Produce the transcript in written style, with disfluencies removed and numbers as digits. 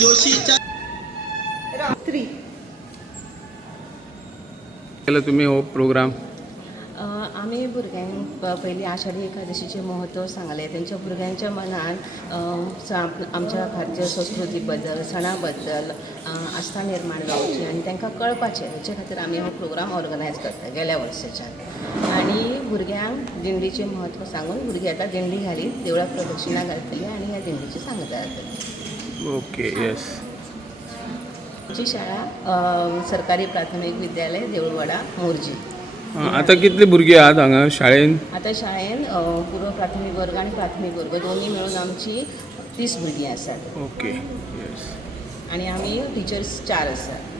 जोशीच्या रात्री केलं तुम्ही हो प्रोग्राम? आम्ही भुरग्यांक पयलीं आषाढी एकादशीचें म्हत्व सांगलें. तेंच्या भुरग्यांच्या मनान आमच्या भारतीय संस्कृती बद्दल सणा बद्दल आस्था निर्माण जावची आनी तांकां कळपाचें हेचे खातीर आमी हो प्रोग्राम ऑर्गनायज करता गेल्या वर्साच्यान. आनी भुरग्यांक दिंडीचें म्हत्व सांगून भुरगीं आतां दिंडी घालीत देवळां प्रदक्षिणा घालतलीं आनी ह्या दिंडीची सांगता जातली. Okay yes. आमची शाळा सरकारी प्राथमीक विद्यालय देऊळवाडा मोर्जी. आता कितली भुरगीं आहात हांगा शाळेन? आता शाळेन पूर्व प्राथमीक वर्ग आनी प्राथमीक वर्ग दोन्ही मेळून आमची 30 भुरगीं आसात. Okay yes. आनी आमी टिचर्स 4 आसात.